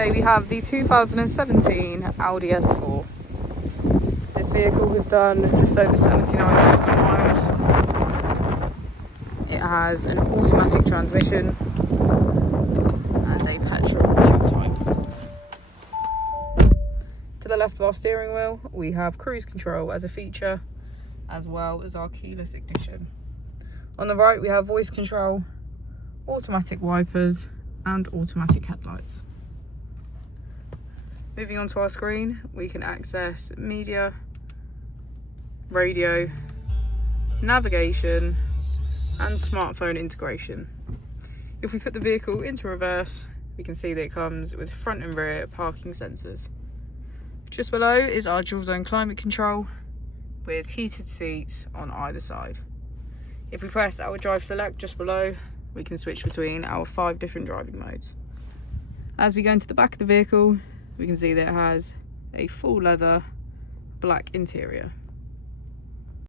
today we have the 2017 Audi S4. This vehicle has done just over 79,000 miles. It has an automatic transmission and a petrol fuel type. To the left of our steering wheel we have cruise control as a feature, as well as our keyless ignition. On the right we have voice control, automatic wipers and automatic headlights. Moving on to our screen, we can access media, radio, navigation and smartphone integration. If we put the vehicle into reverse, we can see that it comes with front and rear parking sensors. Just below is our dual zone climate control with heated seats on either side. If we press our drive select just below, we can switch between our 5 different driving modes. As we go into the back of the vehicle, we can see that it has a full leather black interior.